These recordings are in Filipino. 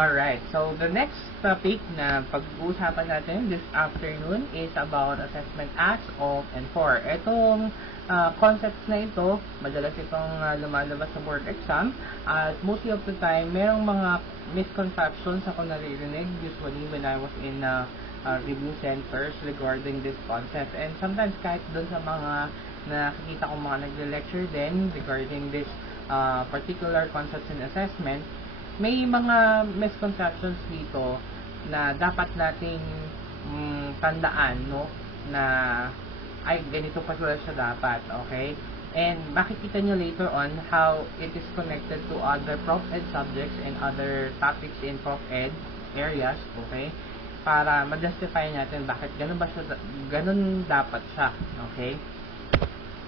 Alright, so the next topic na pag-uusapan natin this afternoon is about assessment as, of, and for. Itong concepts na ito, madalas itong lumalabas sa board exam at mostly of the time, merong mga misconceptions ako naririnig usually when I was in review centers regarding this concept. And sometimes kahit doon sa mga nakikita kong mga nagle-lecture din regarding this particular concepts in assessment, may mga misconceptions dito na dapat nating tandaan, no? Na ay ganito pa siya dapat, okay? And makikita nyo later on how it is connected to other Prof Ed subjects and other topics in Prof Ed areas, okay? Para ma-justify natin bakit ganun dapat siya, okay?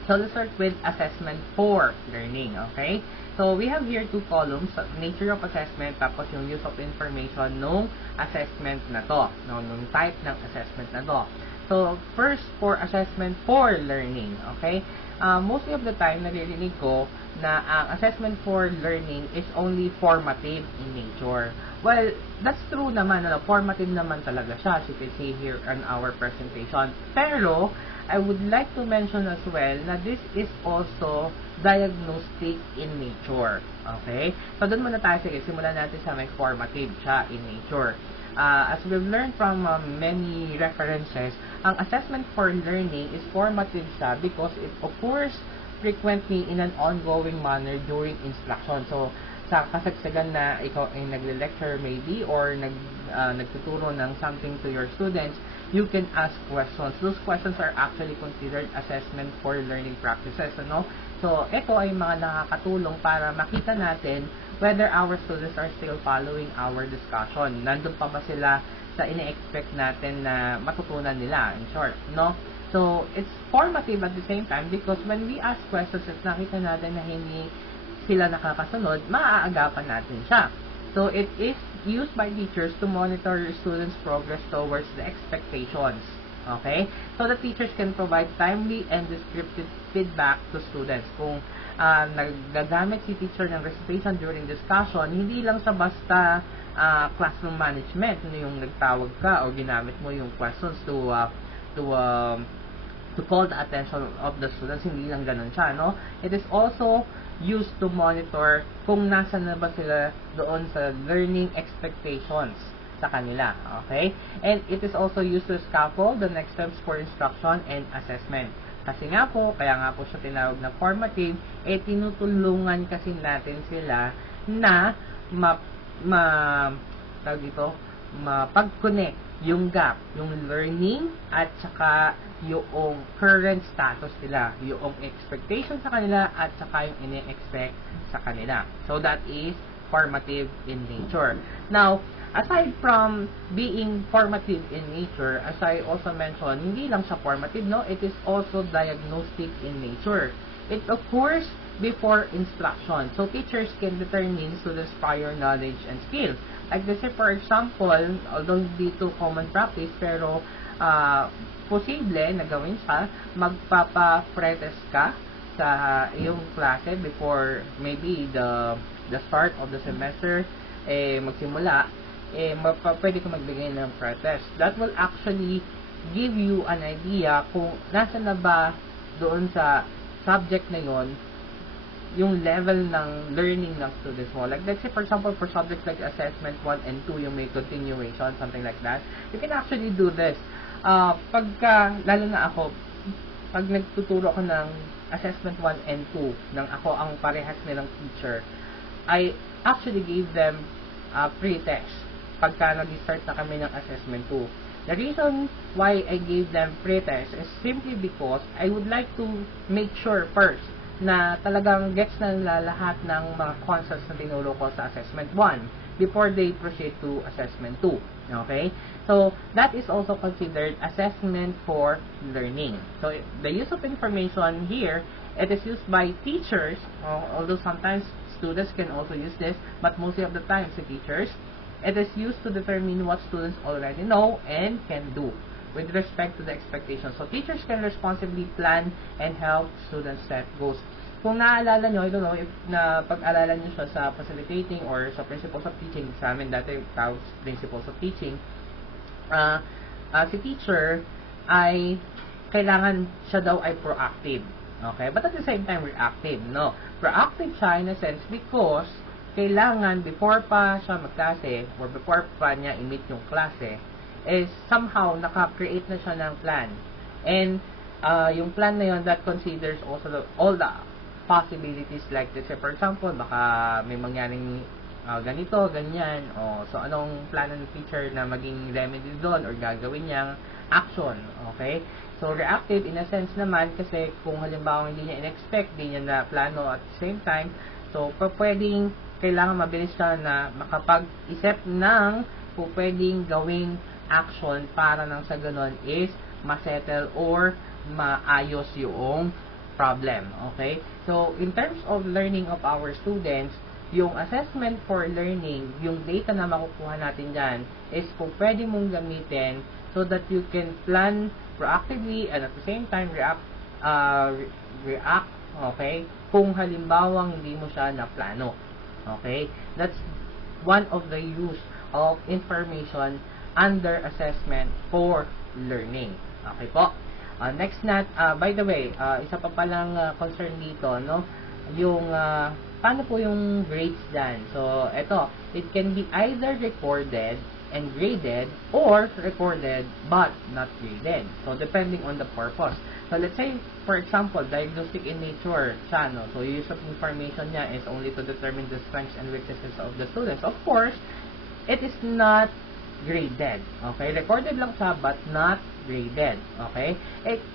So let's start with assessment for learning, okay? So we have here two columns, nature of assessment, tapos yung use of information nung assessment na to, nung type ng assessment na to. So first, for assessment for learning, okay? Mostly of the time, naririnig ko na ang assessment for learning is only formative in nature. Well, that's true naman, formative naman talaga siya, as you can see here on our presentation. Pero, I would like to mention as well na this is also diagnostic in nature. Okay? So, doon muna tayo. Sige, simulan natin sa may formative siya in nature. As we've learned from many references, ang assessment for learning is formative siya because it occurs frequently in an ongoing manner during instruction. So, sa kasagsagan na ikaw ay nagle-lecture maybe or nagtuturo ng something to your students, you can ask questions. Those questions are actually considered assessment for learning practices, ano? So, ito ay mga nakakatulong para makita natin whether our students are still following our discussion. Nandun pa ba sila sa ine-expect natin na matutunan nila, in short, no? So, it's formative at the same time because when we ask questions at nakita natin na hindi sila nakakasunod, maaagapan natin siya. So, it is used by teachers to monitor your students' progress towards the expectations. Okay? So, the teachers can provide timely and descriptive feedback to students. Kung nagagamit si teacher ng recitation during discussion, hindi lang sa basta classroom management, yung nagtawag ka o ginamit mo yung questions to call the attention of the students, hindi lang ganun siya, no? It is also used to monitor kung nasa na ba sila doon sa learning expectations sa kanila, okay? And it is also used to scaffold the next steps for instruction and assessment. Kasi nga po, kaya nga po siya tinawag na formative, tinutulungan kasi natin sila na mapag-connect yung gap, yung learning at saka yung current status nila, yung expectation sa kanila at saka yung ine-expect sa kanila. So that is formative in nature. Now, aside from being formative in nature, as I also mentioned, hindi lang siya formative, no? It is also diagnostic in nature. It occurs before instruction. So teachers can determine students' prior knowledge and skills. Like let's say, for example, although hindi ito common practice, pero posible na gawin siya, magpapa-pretest ka sa iyong klase before maybe the start of the semester, magsimula, pwede ka magbigay ng pretest. That will actually give you an idea kung nasa na ba doon sa subject na yon yung level ng learning ng students mo. Like, let's say, for example, for subjects like assessment 1 and 2, yung may continuation, something like that, you can actually do this. Lalo na ako, pag nagtuturo ako ng assessment 1 and 2, ng ako ang parehas nilang teacher, I actually gave them pre-test pagka nag-start na kami ng assessment 2. The reason why I gave them pre-test is simply because I would like to make sure first na talagang gets na nila lahat ng mga concepts na tinuro ko sa assessment 1 before they proceed to assessment 2. Okay? So, that is also considered assessment for learning. So, the use of information here, it is used by teachers, although sometimes students can also use this, but mostly of the time, the teachers, it is used to determine what students already know and can do with respect to the expectations. So, teachers can responsibly plan and help students set goals kung naaalala nyo, I don't know, if na pag-alala nyo siya sa facilitating or sa principles of teaching, sa amin dati tawag principles of teaching, si teacher ay kailangan siya daw ay proactive. Okay? But at the same time, reactive. No? Proactive siya in a sense because kailangan before pa siya magklase or before pa niya i-meet yung klase is somehow naka-create na siya ng plan. And yung plan na yun that considers also all the possibilities like this. For example, baka may mangyaring ganito, ganyan. So, anong plano ng teacher na maging remedy doon or gagawin niyang action. Okay? So, reactive in a sense naman kasi kung halimbawa hindi niya in-expect, hindi niya na plano at the same time, so, pwedeng kailangan mabilis siya na makapag-isip ng pwedeng gawing action para nang sa ganon is masettle or maayos yung problem. Okay? So, in terms of learning of our students, yung assessment for learning, yung data na makukuha natin dyan, is kung pwede mong gamitin so that you can plan proactively and at the same time react, okay, kung halimbawang hindi mo siya na plano. Okay? That's one of the use of information under assessment for learning. Okay po? Next by the way, isa pa palang concern dito, no? Yung paano po yung grades dyan? So, ito, it can be either recorded and graded or recorded but not graded. So, depending on the purpose. So, let's say, for example, diagnostic in nature siya, no? So, use of information niya is only to determine the strengths and weaknesses of the students. Of course, it is not graded. Okay? Recorded lang siya but not graded. Okay?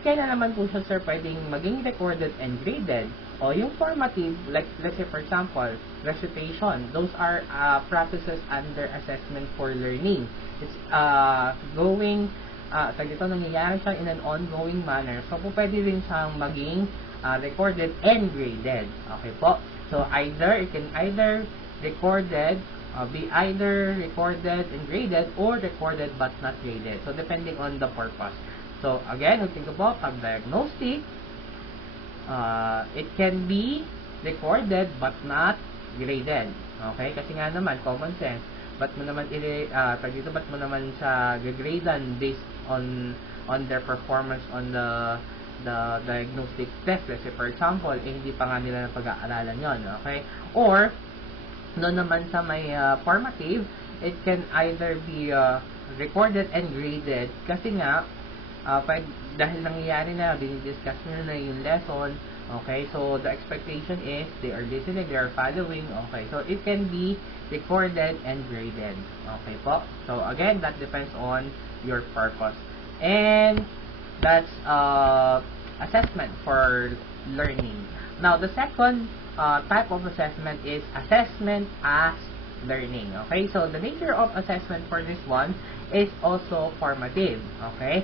Kailan naman po siya, sir, pwedeng maging recorded and graded? O yung formative, like let's say for example, recitation. Those are processes under assessment for learning. It's nangyayari siya in an ongoing manner. So, pwede rin siyang maging recorded and graded. Okay po? So, it can either be either recorded and graded or recorded but not graded. So, depending on the purpose. So, again, we think about pag-diagnostic, it can be recorded but not graded. Okay? Kasi nga naman, common sense, ba't mo naman sa gradean based on their performance on the diagnostic test. Let's say, for example, hindi pa nga nila napag-aaralan yon. Okay? Or, no naman sa may formative, it can either be recorded and graded kasi nga dahil nangyayari na, dinidiscuss nyo na yung lesson, okay, so the expectation is they are listening, they are following, okay, so it can be recorded and graded, okay po. So again, that depends on your purpose. And that's assessment for learning. Now, the second type of assessment is assessment as learning. Okay, so the nature of assessment for this one is also formative. Okay,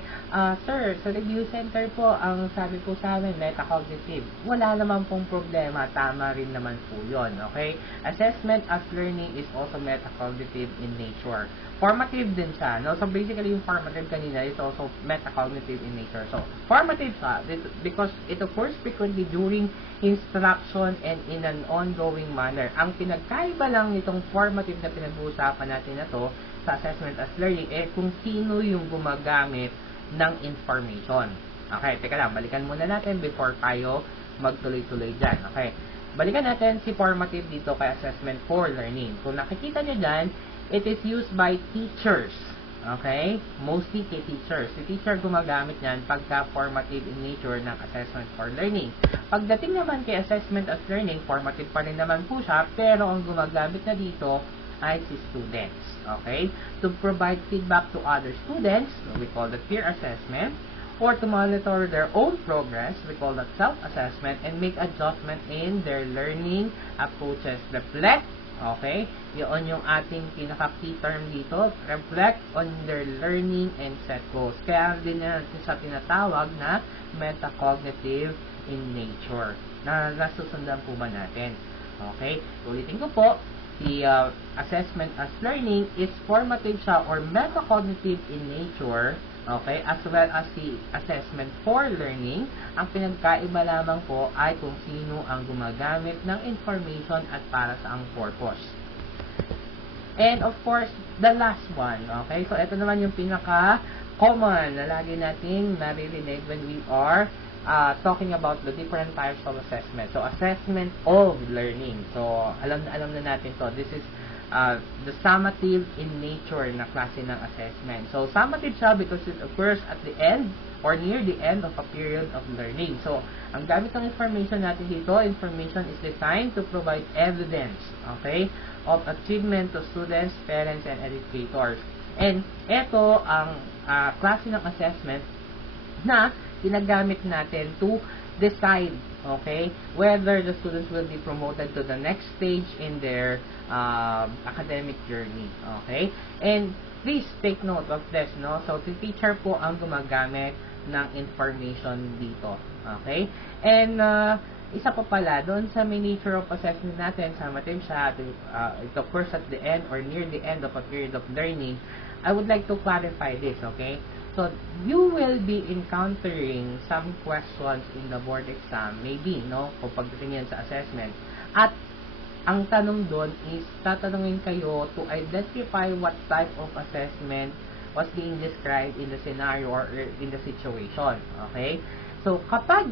sir, sa review center po, ang sabi po sa amin, metacognitive. Wala naman pong problema, tama rin naman po yun. Okay, assessment as learning is also metacognitive in nature. Formative din siya, no? So basically, yung formative kanina is also metacognitive in nature. So, formative siya because it occurs frequently during instruction and in an ongoing manner. Ang pinagkaiba lang nitong formative na pinag-uusapan natin na to sa assessment as learning, kung sino yung gumagamit ng information. Okay, teka lang, balikan muna natin before tayo magtuloy-tuloy dyan. Okay, balikan natin si formative dito kay assessment for learning. Kung nakikita nyo dyan, it is used by teachers. Okay, mostly kay teachers. Si teacher gumagamit yan pagka formative in nature ng assessment for learning. Pagdating naman kay assessment as learning, formative pa rin naman po siya, pero ang gumagamit na dito ay si students. Okay? To provide feedback to other students, we call that peer assessment, or to monitor their own progress, we call that self-assessment, and make adjustment in their learning approaches. Reflect, okay? Yun yung ating pinaka-key term dito, reflect on their learning and set goals. Kaya din natin sa tinatawag na metacognitive in nature. Nasusundan po ba natin? Okay? Ulitin ko po, the assessment as learning is formative siya or metacognitive in nature Okay, as well as the assessment for learning. Ang pinagkaiba lamang po ay kung sino ang gumagamit ng information at para saang purpose. And of course, the last one. Okay, so ito naman yung pinaka-common na lagi nating naririnig when we are talking about the different types of assessment. So, assessment of learning. So, alam na natin to. This is the summative in nature na klase ng assessment. So, summative siya because it occurs at the end or near the end of a period of learning. So, ang gamit ng information natin dito, information is designed to provide evidence, okay, of achievement to students, parents, and educators. And ito ang klase ng assessment na ginagamit natin to decide, okay, whether the students will be promoted to the next stage in their academic journey, okay? And please take note of this, no? So, the teacher po ang gumagamit ng information dito, okay? And isa pa pala, doon sa may nature of assessment natin, summative siya, it occurs at the end or near the end of a period of learning. I would like to clarify this, okay? So, you will be encountering some questions in the board exam, maybe, no? Kung pagdating yan sa assessment. At, ang tanong doon is, tatanungin kayo to identify what type of assessment was being described in the scenario or in the situation, okay? So, kapag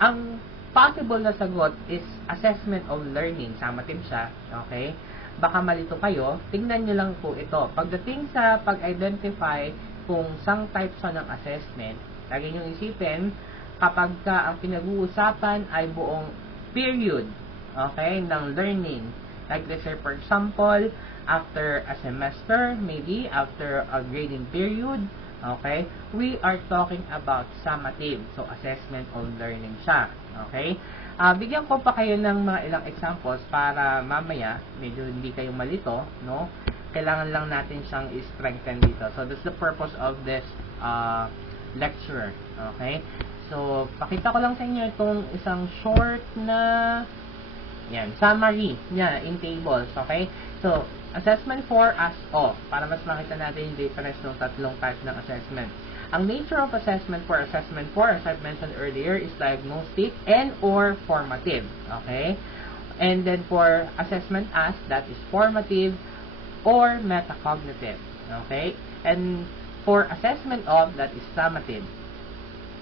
ang possible na sagot is assessment of learning, summative siya, okay? Baka malito kayo, tingnan nyo lang po ito. Pagdating sa pag-identify kung sang type siya ng assessment, lagi nyo isipin, kapag ka ang pinag-uusapan ay buong period, okay, ng learning. Like let's say, for example, after a semester, maybe after a grading period, okay, we are talking about summative. So, assessment of learning siya. Okay? Bigyan ko pa kayo ng mga ilang examples para mamaya, medyo hindi kayo malito, no? Kailangan lang natin siyang i-strengthen dito. So, that's the purpose of this lecture. Okay? So, pakita ko lang sa inyo itong isang short na summary niya in tables. Okay? So, assessment 4 as of, para mas makita natin yung difference ng tatlong type ng assessment. Ang nature of assessment 4, as I've mentioned earlier, is diagnostic and or formative. Okay? And then for assessment as, that is formative or metacognitive. Okay? And for assessment of, that is summative.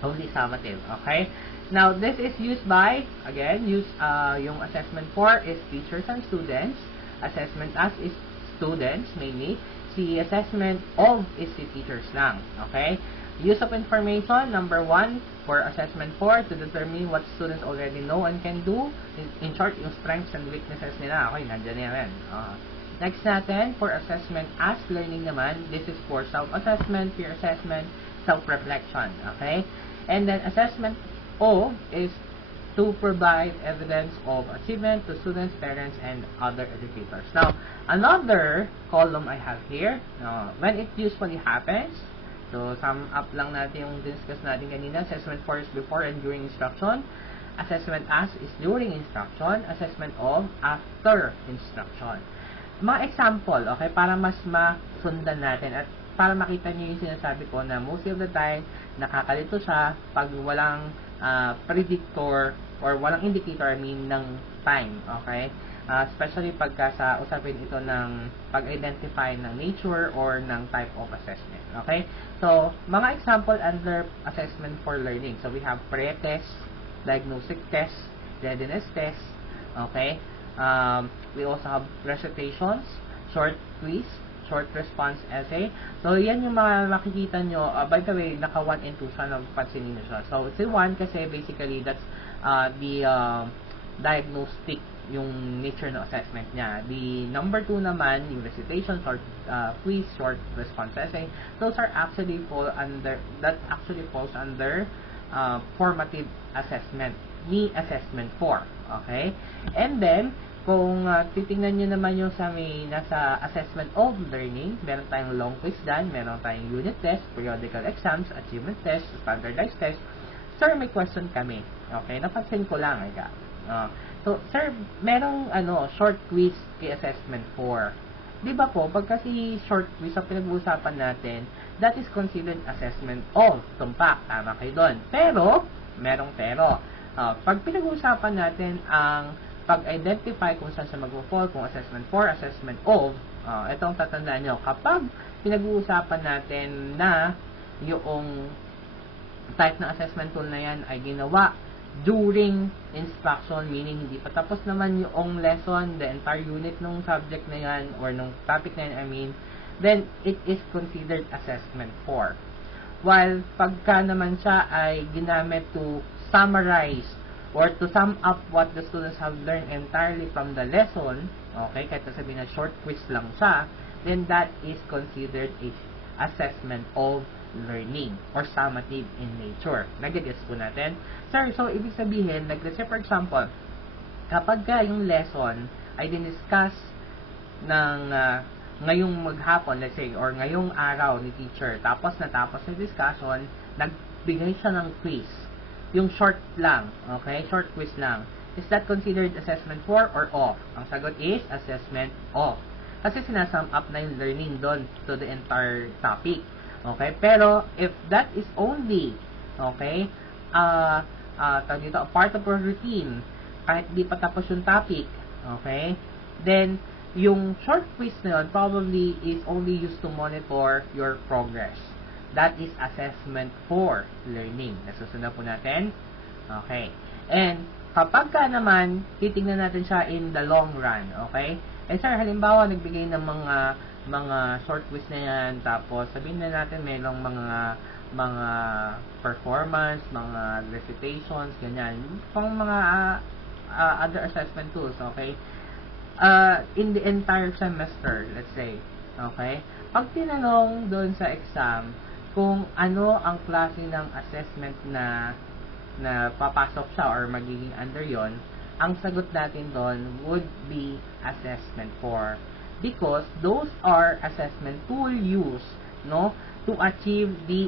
Only summative. Okay? Now, this is used by, again, yung assessment 4 is teachers and students. Assessment as is students, mainly. Si assessment of is si teachers lang. Okay? Use of information, number 1, for assessment 4, to determine what students already know and can do. In short, yung strengths and weaknesses nila. Okay, nandiyan yan. Next natin, for assessment as learning naman, this is for self-assessment, peer assessment, self-reflection. Okay? And then, assessment O is to provide evidence of achievement to students, parents, and other educators. Now, another column I have here, when it usually happens, so sum up lang natin yung discuss natin kanina, assessment 4 is before and during instruction, assessment as is during instruction, assessment of after instruction. Mga example, okay, para mas masundan natin at para makita niyo yung sinasabi ko na most of the time, nakakalito siya pag walang predictor or walang indicator, ng time, okay? Especially pagka sa usapin ito ng pag-identify ng nature or ng type of assessment, okay? So, mga example under assessment for learning. So, we have pre-test, diagnostic test, readiness test, okay? We also have recitations, short quiz, short response essay. So, yan yung mga makikita nyo. By the way, naka 1 and 2 siya, pansinin nyo siya. So, si 1 kasi basically, that's the diagnostic, yung nature ng assessment niya. The number 2 naman, yung recitation, short quiz, short response essay. Those are actually falls under formative assessment, ni assessment 4. Okay? And then, kung titingnan nyo naman yung sa may nasa assessment of learning, meron tayong long quiz dyan, meron tayong unit test, periodical exams, achievement test, standardized test. Sir, may question kami. Okay, napansin ko lang. So, sir, merong short quiz kay assessment 4. Di ba po, pag kasi short quiz ang pinag-uusapan natin, that is considered assessment of tumpak. Tama kayo doon. Pero, merong pero. Pag pinag-uusapan natin ang pag-identify kung saan siya mag-fall, kung assessment for, assessment of, itong tatandaan nyo, kapag pinag-uusapan natin na yung type ng assessment tool na yan ay ginawa during instruction, meaning hindi pa tapos naman yung lesson, the entire unit ng subject na yan, or ng topic na yan, I mean, then it is considered assessment for. While pagka naman siya ay ginamit to summarize or to sum up what the students have learned entirely from the lesson, okay, kahit sabihin na short quiz lang siya, then that is considered a assessment of learning or summative in nature. Nag-guess po natin. Sir, so ibig sabihin, let's say for example, kapag yung lesson ay diniscuss ng ngayong maghapon, let's say, or ngayong araw ni teacher, tapos natapos yung discussion, nagbigay siya ng quiz. Yung short lang, okay? Short quiz lang. Is that considered assessment for or of? Ang sagot is assessment of. Kasi sinasum up na yung learning doon to the entire topic. Okay? Pero, if that is only, okay, dito, a part of our routine, kahit di pa tapos yung topic, okay, then, yung short quiz na yun probably is only used to monitor your progress. That is assessment for learning. Nasusunod po natin. Okay. And, kapag ka naman, titignan natin siya in the long run, okay? And sir, halimbawa, nagbigay ng mga short quiz na yan, tapos sabihin na natin mayroong mga performance, mga recitations, ganyan. Pang mga other assessment tools, okay? In the entire semester, let's say, okay? Pag tinanong doon sa exam, kung ano ang klase ng assessment na papasok siya or magiging under yon, ang sagot natin doon would be assessment for, because those are assessment tool used, no, to achieve the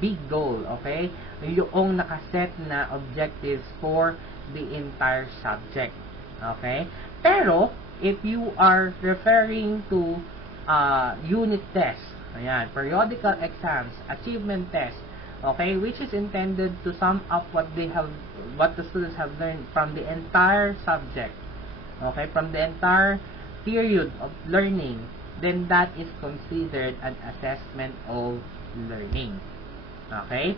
big goal, okay, yung nakaset na objectives for the entire subject, okay. Pero if you are referring to unit test, ayan, periodical exams, achievement test, okay, which is intended to sum up what the students have learned from the entire subject, okay, from the entire period of learning, then that is considered an assessment of learning. Okay?